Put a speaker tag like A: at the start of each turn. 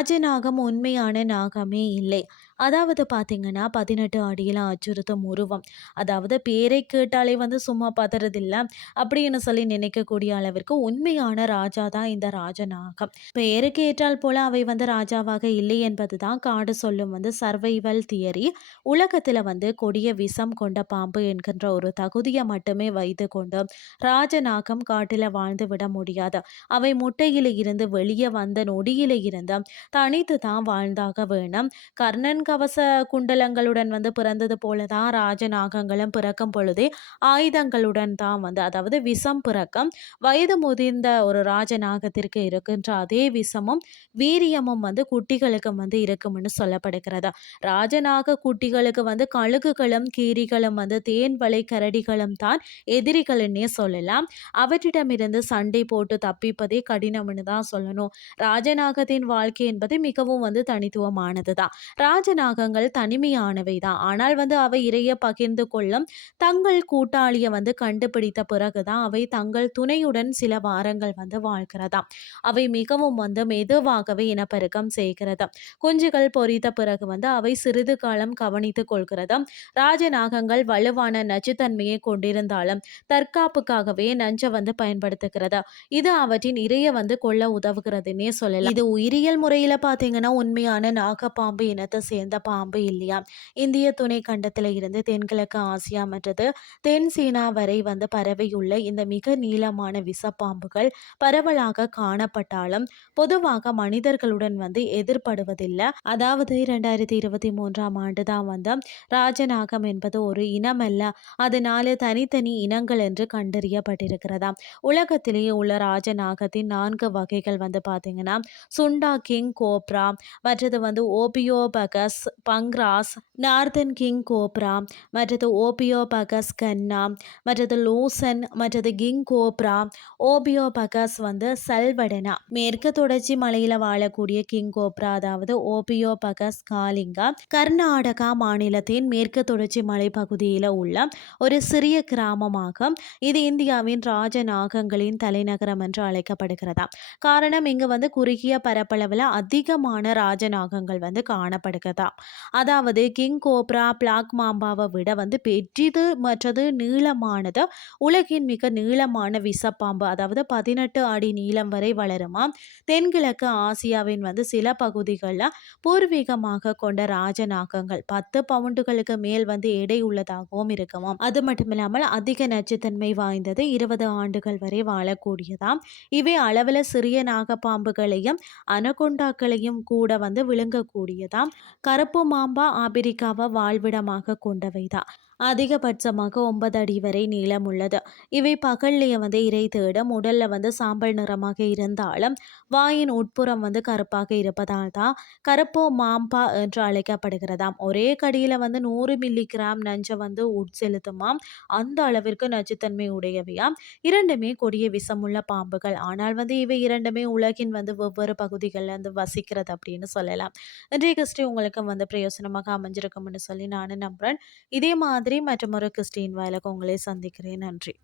A: ராஜநாகம் உண்மையான நாகமே இல்லை. அதாவது பார்த்தீங்கன்னா, 18 அடியில அச்சுறுத்தும் உருவம். அதாவது பேரை கேட்டாலே வந்து சும்மா பதறதில்ல, அப்படின்னு சொல்லி நினைக்கக்கூடிய அளவிற்கு உண்மையான ராஜா தான் இந்த ராஜநாகம். பெயருக்கு ஏற்றால் போல அவை வந்து ராஜாவாக இல்லை என்பதுதான் காடு சொல்லும் வந்து சர்வைவல் தியரி. உலகத்தில் வந்து கொடிய விஷம் கொண்ட பாம்பு என்கின்ற ஒரு தகுதியை மட்டுமே வைத்து கொண்டு ராஜநாகம் காட்டில் வாழ்ந்து விட முடியாது. அவை முட்டையில் இருந்து வெளியே வந்த நொடியில் இருந்து தனித்து தான் வாழ்ந்தாக வேணும். கர்ணன் கவச குண்டலங்களுடன் வந்து பிறந்தது போல தான் ராஜநாகங்களும் பிறக்கும் பொழுதே ஆயுதங்களுடன் தான் வந்து அதாவது விஷம் பிறக்கம் வயது முதிர்ந்த ஒரு ராஜநாகத்திற்கு இருக்கின்ற அதே விஷமும் வீரியமும் வந்து குட்டிகளுக்கும் வந்து இருக்கும்னு சொல்லப்படுகிறது. ராஜநாக குட்டிகளுக்கு வந்து கழுகுகளும் கீரிகளும் வந்து தேன் வளை கரடிகளும் தான் எதிரிகள்னே சொல்லலாம். அவற்றிடமிருந்து சண்டை போட்டு தப்பிப்பதே கடினம்னு தான் சொல்லணும். ராஜநாகத்தின் வாழ்க்கை என்பது மிகவும் வந்து தனித்துவமானது தான். நாகங்கள் தனிமையானவை தான். ஆனால் வந்து அவை இறைய பகிர்ந்து கொள்ளும் தங்கள் கூட்டாளியை வந்து கண்டுபிடித்த பிறகுதான் அவை தங்கள் துணையுடன் சில வாரங்கள் வந்து வாழ்கிறதாம். அவை மிகவும் வந்து மெதுவாகவே இனப்பெருக்கம் செய்கிறது. குஞ்சுகள் பொரித்த பிறகு வந்து அவை சிறிது காலம் கவனித்துக் கொள்கிறது. ராஜநாகங்கள் வலுவான நச்சுத்தன்மையை கொண்டிருந்தாலும் தற்காப்புக்காகவே நஞ்சை வந்து பயன்படுத்துகிறது. இது அவற்றின் இறைய வந்து கொள்ள உதவுகிறதுன்னே சொல்லலாம். இது உயிரியல் முறையில பார்த்தீங்கன்னா உண்மையான நாகப்பாம்பு இனத்தை சேர்ந்த பாம்பு இல்லையா. இந்திய துணை கண்டத்தில் இருந்து தென்கிழக்கு ஆசியா மற்றது தென் சீனா வரை வந்து பரவியுள்ள இந்த மிக நீளமான விசப்பாம்புகள் பரவலாக காணப்பட்டாலும் பொதுவாக மனிதர்களுடன் வந்து எதிர்படுவதில்லை. அதாவது இரண்டாயிரத்தி இருபத்தி மூன்றாம் ஆண்டு தான் வந்து ராஜநாகம் என்பது ஒரு இனமல்ல அது நாலு தனித்தனி இனங்கள் என்று கண்டறியப்பட்டிருக்கிறதாம். உலகத்திலேயே உள்ள ராஜநாகத்தின் நான்கு வகைகள் வந்து பார்த்தீங்கன்னா சுண்டா கிங் கோப்ரா மற்றது வந்து ஓபியோபக Ophiophagus bungarus northern king cobra மற்றது ஓபியோபகஸ் கன்னா மற்றது லூசன் மற்றது கிங் கோப்ரா ஓபியோபகஸ் வந்து சல்வடனா. மேற்கு தொடர்ச்சி மலையில வாழக்கூடிய கிங் கோப்ரா அதாவது ஓபியோபகஸ் காலிங்கா கர்நாடகா மாநிலத்தின் மேற்கு தொடர்ச்சி மலைப்பகுதியில் உள்ள ஒரு சிறிய கிராமமாகும் இது இந்தியாவின் ராஜநாகங்களின் தலைநகரம் என்று அழைக்கப்படுகிறதா. காரணம் இங்கு வந்து குறுகிய பரப்பளவில் அதிகமான ராஜநாகங்கள் வந்து காணப்படுகிறது. அதாவது கிங் கோப்ரா பிளாக் மாம்பாவை விட வந்து பெற்றிது மற்றது நீளமானது உலகின் மிக நீளமான விசப்பாம்பு அதாவது பதினெட்டு அடி நீளம் வரை வளருமா? தென்கிழக்கு ஆசியாவின் வந்து சில பகுதிகளில் பூர்வீகமாக கொண்ட ராஜநாகங்கள் பத்து பவுண்டுகளுக்கு மேல் வந்து எடை உள்ளதாகவும் இருக்குமாம். அது மட்டும் இல்லாமல் அதிக நச்சுத்தன்மை வாய்ந்தது இருபது ஆண்டுகள் வரை வாழக்கூடியதாம். இவை அளவில் சிறிய நாகப்பாம்புகளையும் அனகொண்டாக்களையும் கூட வந்து விழுங்கக்கூடியதாம். கருப்பு மாம்பா ஆபிரிக்காவை வாழ்விடமாக கொண்டவைதான் அதிகபட்சமாக ஒன்பது அடி வரை நீளம் உள்ளது. இவை பகல்லையே வந்து இறை தேடும். உடல்ல வந்து சாம்பல் நிறமாக இருந்தாலும் வாயின் உட்புறம் வந்து கருப்பாக இருப்பதால் தான் கருப்போ மாம்பா என்று அழைக்கப்படுகிறதாம். ஒரே கடியில வந்து நூறு மில்லி கிராம் நஞ்சை வந்து உட்செலுத்துமாம் அந்த அளவிற்கு நச்சுத்தன்மை உடையவையாம். இரண்டுமே கொடிய விஷமுள்ள பாம்புகள். ஆனால் வந்து இவை இரண்டுமே உலகின் வந்து வெவ்வேறு பகுதிகளில் வந்து வசிக்கிறது அப்படின்னு சொல்லலாம். இன்றைய கிறிஸ்டி உங்களுக்கு வந்து பிரயோசனமாக அமைஞ்சிருக்கும்னு சொல்லி நானும் நம்புறேன். இதே மாதிரி மற்றொரு கிறிஸ்டின் வாயிலுக்கு உங்களை சந்திக்கிறேன். நன்றி.